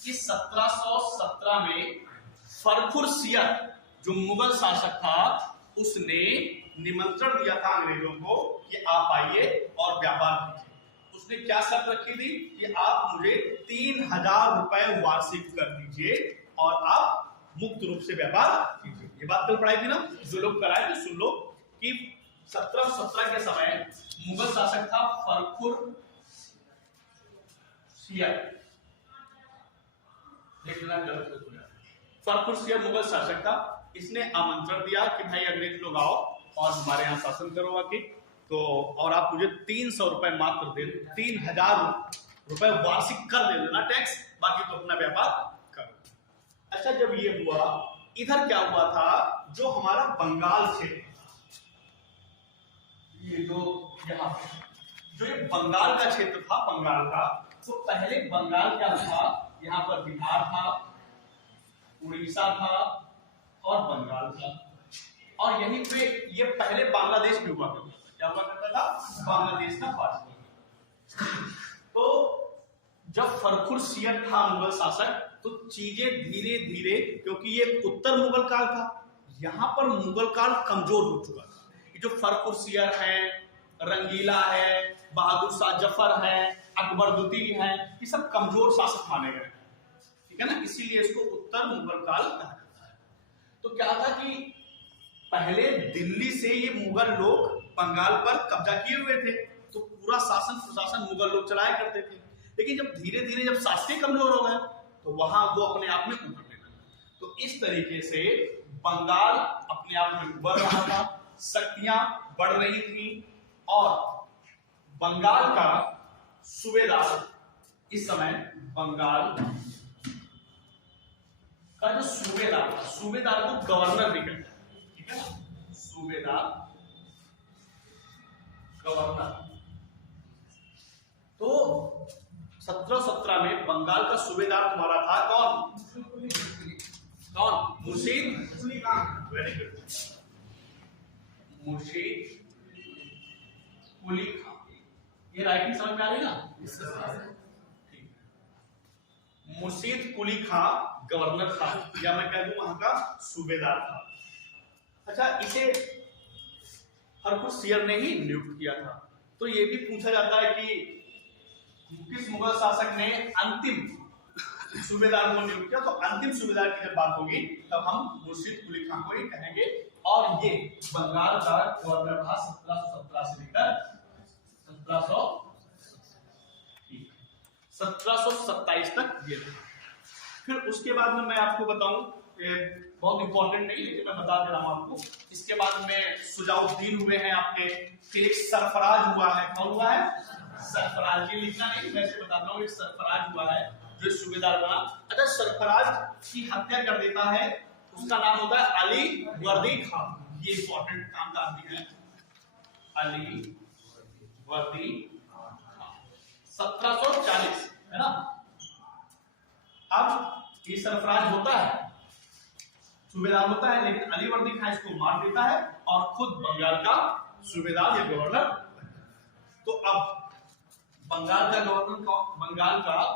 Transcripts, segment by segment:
कि 1717 में फरखुरशियर जो मुगल शासक था उसने निमंत्रण दिया था अंग्रेजों को कि आप आइए और व्यापार कीजिए। उसने क्या शर्त रखी थी कि आप मुझे 3000 रुपए वार्षिक कर दीजिए और आप मुक्त रूप से व्यापार कीजिए। ये बात कल पढ़ाई थी ना, जो लोग कराए थे सुन लो कि 1717 के समय मुगल शासक था फरखुरशियर। फरखुरशियर मुगल शासक था। इसने आमंत्रण दिया कि भाई अंग्रेज लोग आओ और हमारे यहाँ शासन करो आके, तो और आप मुझे 300 रुपए मात्र दे, 3000 रुपए वार्षिक कर दे देना टैक्स, बाकी तो अपना व्यापार करो। अच्छा, जब ये हुआ, इधर क्या हुआ था, जो हमारा बंगाल क्षेत्र, ये जो यहाँ जो ये बंगाल का क्षेत्र था, बंगाल का, तो पहले बंगाल क्या था, यहाँ पर बिहार था, उड़ीसा था और बंगाल था, और यहीं पे ये पहले बांग्लादेश भी हुआ करता था। क्या हुआ करता था? बांग्लादेश का पार्ट। तो जब फरखुरशियर था मुगल शासक, तो चीजें धीरे धीरे, क्योंकि ये उत्तर मुगल काल था, यहां पर मुगल काल कमजोर हो चुका था। जो फरखुरशियर है, रंगीला है, बहादुर शाह जफर है, अकबर द्वितीय है, ये सब कमजोर शासक माने गए, ठीक है ना, इसीलिए इसको उत्तर मुगल काल कहा जाता है। तो क्या था कि पहले दिल्ली से ये मुगल लोग बंगाल पर कब्जा किए हुए थे, तो पूरा शासन प्रशासन मुगल लोग चलाया करते थे। लेकिन जब धीरे धीरे जब शासकीय कमजोर हो गए, तो वहां वो अपने आप में उभरने लगे। तो इस तरीके से बंगाल अपने आप में उभर रहा था, शक्तियां बढ़ रही थी, और बंगाल का सूबेदार, इस समय बंगाल का जो सूबेदार था, सूबेदार को गवर्नर भी कहते हैं, ठीक है, सूबेदार, गवर्नर। तो 1717 में बंगाल का सूबेदार तुम्हारा था कौन? मुर्शीद कुली खान। Very good, Murshid Quli Khan. ये राइटिंग समझ में आ रही ना? मुर्शीद कुली खान गवर्नर था, या मैं कह दूं वहां का सूबेदार था। अच्छा, इसे फरखुरशियर ने ही नियुक्त किया था। तो ये भी पूछा जाता है कि किस मुगल शासक ने अंतिम सूबेदार को नियुक्त किया। तो अंतिम सूबेदार की जब बात होगी तब हम मुर्शीद कुली खान को ही कहेंगे, और ये बंगाल का गवर्नर था 1717 से लेकर 1727 तक ये था। फिर उसके बाद में मैं आपको बताऊं, बहुत इंपॉर्टेंट नहीं लेकिन मैं बता दे रहा हूं आपको, इसके बाद में सुजाउद्दीन हुए हैं आपके, फिर एक सरफराज हुआ है। कौन हुआ है? सरफराज। ये लिखना नहीं, मैं से बताता हूँ, एक सरफराज हुआ है जो सूबेदार बना। अच्छा, सरफराज की हत्या कर देता है, उसका नाम होता है अली वर्दी खान। ये इंपॉर्टेंट काम का आदमी है, अली वर्दी खान, 1740, है ना। अब ये सरफराज होता है, सूबेदार होता है, लेकिन अली वर्दी खान इसको मार देता है और खुद बंगाल का सूबेदार या गवर्नर। तो अब बंगाल का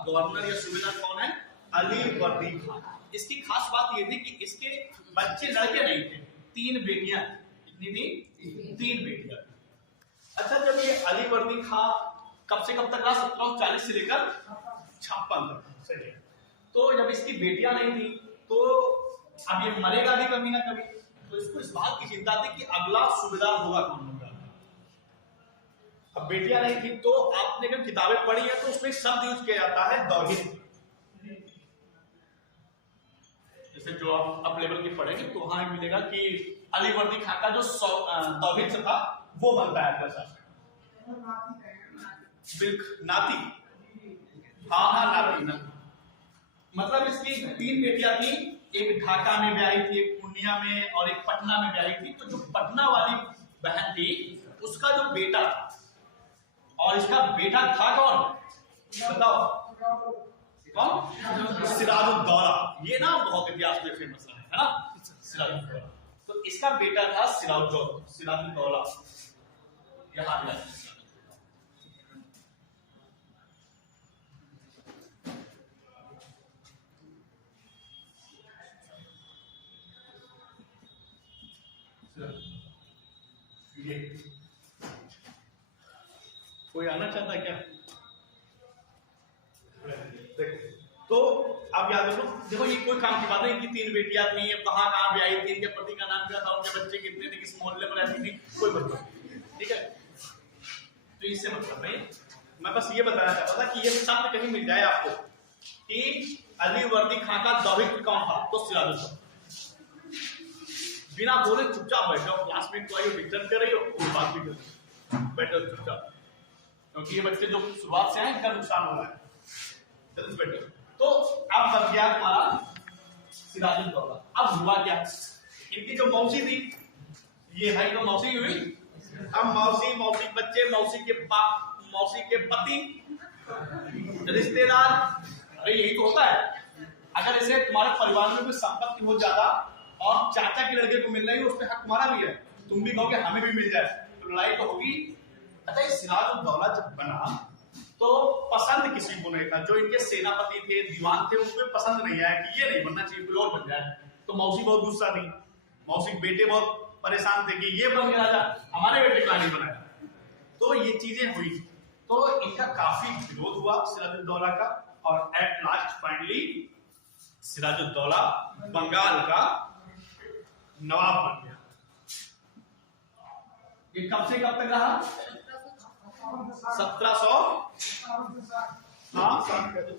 गवर्नर या सूबेदार कौन है? अली वर्दी खान। इसकी खास बात यह थी कि इसके बच्चे लड़के नहीं थे, 3 बेटियां। कितनी थी? 3 बेटियां। अच्छा, जब ये अली वर्दी खान कब से कब तक रहा? 1740 से लेकर 56 तक, सही है। तो जब इसकी बेटियां नहीं थी, तो अब ये मरेगा भी कभी ना कभी, तो इसको इस बात की चिंता थी कि अगला सूबेदार होगा कौन होगा। अब बेटियां नहीं थी, तो आपने जब किताबें पढ़ी है तो उसमें शब्द यूज किया जाता है दौहित्र। जैसे जो आप लेवल की पढ़ेंगे तो वहां मिलेगा कि अली वर्दी खान का जो दौहित्र था वो बनता है शासक। नाती, हाँ, नाती। मतलब इसकी 3 बेटियां थी, एक ढाका में ब्याही थी, एक पूर्णिया में, और एक पटना में ब्याही थी। तो जो पटना वाली बहन थी उसका जो बेटा था, और इसका बेटा था कौन? बताओ कौन? सिराजुद्दौला। ये ना बहुत इतिहास में फेमस है ना, सिराजुद्दौला। तो इसका बेटा था सिराजुद्दौला। यहाँ ये कोई आना चाहता क्या? देखो तो आप याद रखो, देखो ये कोई काम की बात नहीं कि 3 बेटियां थी, कहाँ कहाँ भी आई थी, इनके पति का नाम क्या था, उनके बच्चे कितने थे, किस मोहल्ले में रहती थी, कोई मतलब नहीं, ठीक है। तो इससे मतलब नहीं, मैं बस ये बताना चाहता था कि ये शब्द कहीं मिल जाए आपको कि अली वर्दी खां का दौहित्र कौन था, तो सिराजुद्दौला। बिना बोले चुपचाप बैठ जाओ, क्लास में कोई डिस्टर्ब कर रही हो कोई बात भी कर, बैठो चुपचाप, क्योंकि ये बच्चे जो शुरुआत से आए इनका नुकसान हो रहा है। जल्दी बैठो। तो अब बन गया हमारा सिराजुद्दौला। अब हुआ क्या, इनकी जो मौसी थी, ये भाई तो मौसी हुई, अब मौसी बच्चे, मौसी के बाप, मौसी के पति, रिश्तेदार, अरे यही तो होता है। अगर ऐसे तुम्हारे परिवार में कोई संपत्ति हो ज्यादा और चाचा के लड़के को मिल रही है, उस पर हक तुम्हारा भी है, तुम भी कहोगे हमें भी मिल जाए, तो लड़ाई तो होगी। अच्छा, ये सिराजुद्दौला जब बना तो पसंद किसी को नहीं था, जो इनके सेनापति थे, दीवान थे, उनको पसंद नहीं आया कि ये नहीं बनना चाहिए, कोई और बन जाए। तो मौसी बहुत गुस्सा थी, मौसी के बेटे बहुत परेशान थे कि ये बन गया राजा, हमारे बेटे का नहीं बनाया। तो ये चीजें हुई, तो इनका काफी विरोध हुआ सिराजुद्दौला का, और at last finally Sirajuddaula Bengal का नवाब बन गया। ये कब से कब तक रहा? 1700, हाँ 1700।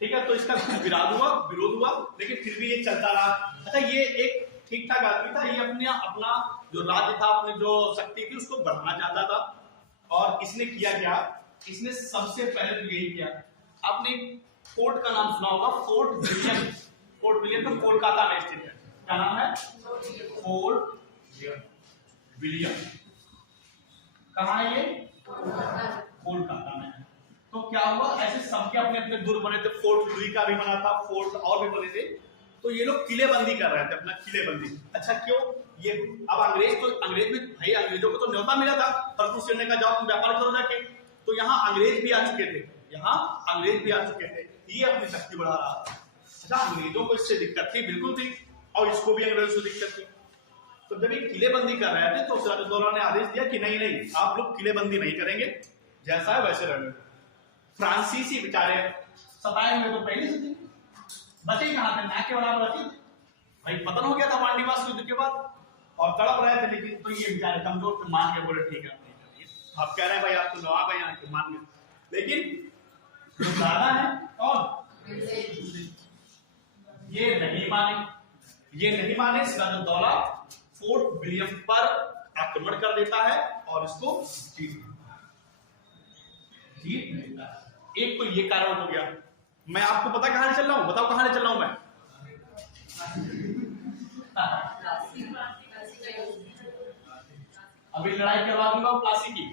ठीक है, तो इसका विरोध हुआ, लेकिन फिर भी ये चलता रहा। अच्छा, ये एक ठीक ठाक आदमी था, ये अपना जो राज्य था, अपनी जो शक्ति थी उसको बढ़ाना चाहता था। और इसने किया क्या, इसने सबसे पहले तो यही किया, आपने फोर्ट का नाम सुना होगा, फोर्ट विलियम। फोर्ट विलियम तो कोलकाता में स्थित है, क्या नाम है? Fort William. कहाँ है ये? कोलकाता में। तो क्या हुआ, ऐसे सबके अपने अपने दुर्ग बने थे, फोर्ट लुई का भी बना था, फोर्ट और भी बने थे। तो ये लोग किलेबंदी कर रहे थे, अपना किलेबंदी। अच्छा, क्यों? ये अब अंग्रेज भी भाई, अंग्रेजों को तो न्योता मिला था फर्गुस ने का, जाओ तुम व्यापार करो जाके। तो यहाँ अंग्रेज भी आ चुके थे, ये अपनी शक्ति बढ़ा रहा था। अच्छा, अंग्रेजों को इससे दिक्कत थी, बिल्कुल थी, और इसको भी अंग्रेजों से दिक्कत थी। तो जब ये किलेबंदी कर रहे थे तो सिराजुद्दौला ने आदेश दिया कि नहीं, आप लोग किलेबंदी नहीं करेंगे, जैसा है वैसे रहने। फ्रांसीसी बेचारे सताए हुए तो पहले से थे, बचे कहां थे, ना के बराबर बचे थे भाई, पतन हो गया था पांडिवास युद्ध के बाद, और तड़प रहे थे। लेकिन तो ये बेचारे कमजोर थे, मान के बोले ठीक है, आप कह रहे हैं भाई आप तो नवाब है यहाँ के, मान गए। लेकिन जो दादा है और ये नहीं माने। सिराजुद्दौला फोर्ट विलियम पर आक्रमण कर देता है और इसको जीत लेता है। एक तो ये कारण हो गया। मैं आपको पता कहां चल रहा हूं, बताओ कहां चल रहा हूं मैं? अभी लड़ाई करवा दूंगा प्लासी की।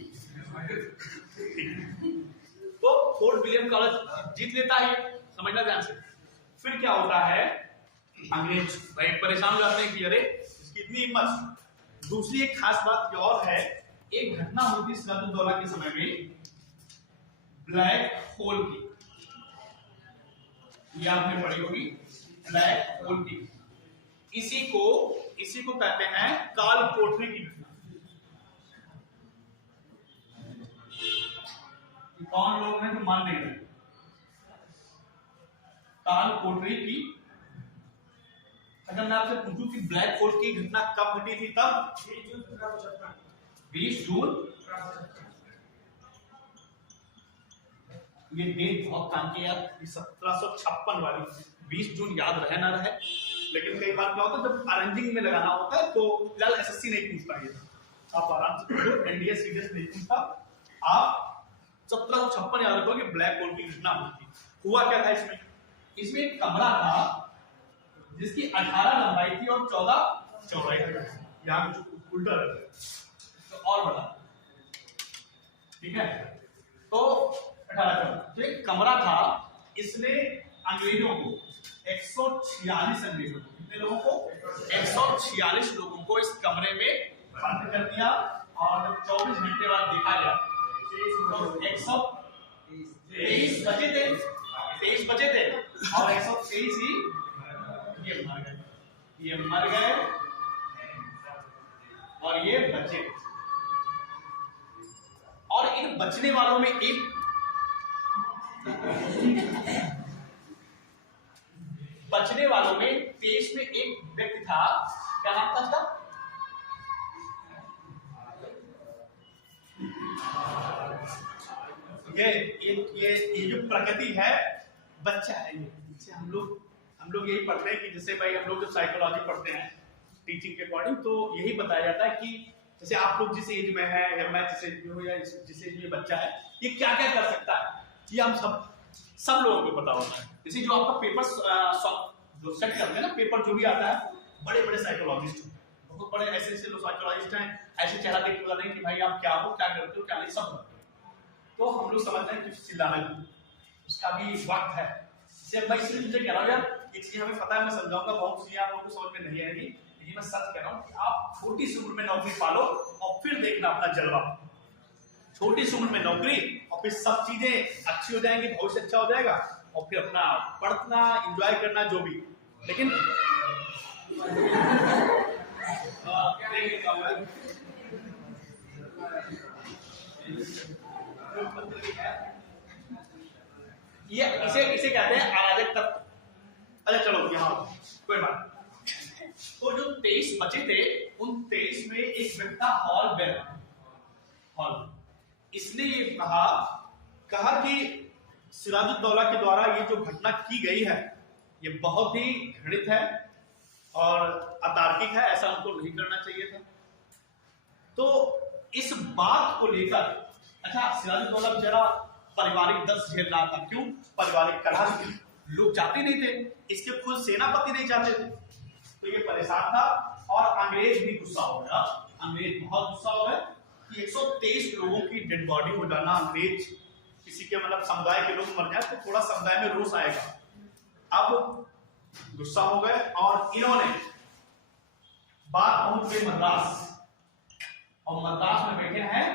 तो फोर्ट विलियम कॉलेज जीत लेता है, समझना ध्यान से। फिर क्या होता है, अंग्रेज भाई परेशान हो जाते हैं कि अरे इसकी इतनी हिम्मत। दूसरी एक खास बात और है, एक घटना हुई थी सिराजुद्दौला के समय में, ब्लैक होल की, ये आपने पढ़ी होगी, ब्लैक होल की। इसी को कहते हैं काल कोठरी की घटना। कौन लोग हैं जो मान नहीं रहे? काल कोठरी की। अगर मैं आपसे पूछूं कि ब्लैक होल की घटना कब घटी थी, तब 20 जून। ये डेट बहुत काम की यार, 1756 वाली। 20 जून याद रहे ना रहे, लेकिन कई बार क्या होता है जब अरेंजिंग में लगाना होता है तो फिलहाल एसएससी नहीं पूछता ये, आप आराम से एनडीए सीडीएस नहीं पूछता। आप 1756 याद रखो कि ब्लैक होल की घटना हुई थी। हुआ क्या था इसमें एक कमरा था जिसकी 18 लंबाई थी और 14 चौड़ाई थी। यहाँ उल्टा तो और बड़ा, ठीक है। तो 18 तो एक कमरा था, इसने अंग्रेजों को 146 अंग्रेजों को, कितने लोगों को? 146 लोगों को इस कमरे में बंद कर दिया। और जब 24 घंटे बाद देखा गया तो 23 बचे थे, 23 बचे थे और 123 ही ये मर गए और ये बचे। और इन बचने वालों में एक बचने वालों में 23 में एक व्यक्ति था, क्या नाम था उसका? ये जो प्रकृति है बच्चा है, ये हम लोग यही पढ़ते हैं कि जैसे भाई हम लोग जो साइकोलॉजी पढ़ते हैं टीचिंग के अकॉर्डिंग, तो यही बताया जाता है कि जैसे आप लोग जिस एज में है या मैं जिस एज में हूँ या जिस एज में बच्चा है ये क्या क्या कर सकता है, ये हम सब लोगों को पता होता है। जैसे जो आपका पेपर जो सेट करते हैं ना, पेपर जो भी आता है, बड़े बड़े साइकोलॉजिस्ट, बहुत बड़े ऐसे लोग साइकोलॉजिस्ट हैं, ऐसे चेहरा देख के बताते हैं कि भाई आप क्या हो, क्या करते हो, क्या नहीं, सब करते हो। तो हम लोग समझते हैं कुछ चिल्लाने उसका भी वक्त है। मैं इसलिए मुझे कह रहा हूँ यार, एक चीज हमें पता है, मैं समझाऊंगा, बहुत चीजें आप लोगों को समझ में नहीं आएगी, लेकिन मैं सच कह रहा हूँ कि आप छोटी सी उम्र में नौकरी पालो और फिर देखना अपना जलवा। छोटी सी उम्र में नौकरी और फिर सब चीजें अच्छी हो जाएंगी, भविष्य अच्छा हो जाएगा और फिर अपना पढ़ना, एंजॉय करना जो भी। लेकिन ये इसे कहते हैं अराजक तत्व। अच्छा चलो यहाँ कोई बात। तो जो 23 बचे थे, उन 23 में एक व्यक्ति था हॉल। इसने ये कहा कि सिराजुद्दौला के द्वारा ये जो घटना की गई है ये बहुत ही घृणित है और अतार्किक है, ऐसा उनको नहीं करना चाहिए था। तो इस बात को लेकर, अच्छा सिराजुद्दौला बेचारा पारिवारिक दर्द झेल रहा था। क्यों? पारिवारिक कलह, लोग चाहते नहीं थे, इसके खुद सेनापति नहीं चाहते थे, तो ये परेशान था और अंग्रेज भी गुस्सा हो गया। अंग्रेज बहुत गुस्सा हो गए कि 123 लोगों की डेड बॉडी हो जाना, अंग्रेज किसी के मतलब समुदाय के लोग मर जाए तो थोड़ा समुदाय में रोष आएगा। अब गुस्सा हो गए और इन्होंने बात पहुंच गई मद्रास, और मद्रास में बैठे हैं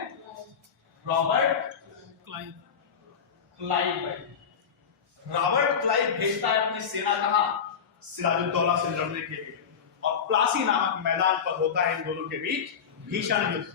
रॉबर्ट क्लाइव। रॉबर्ट क्लाइव भेजता है अपनी सेना कहां? सिराजुद्दौला से लड़ने के लिए, और प्लासी नामक मैदान पर होता है इन दोनों के बीच भीषण युद्ध।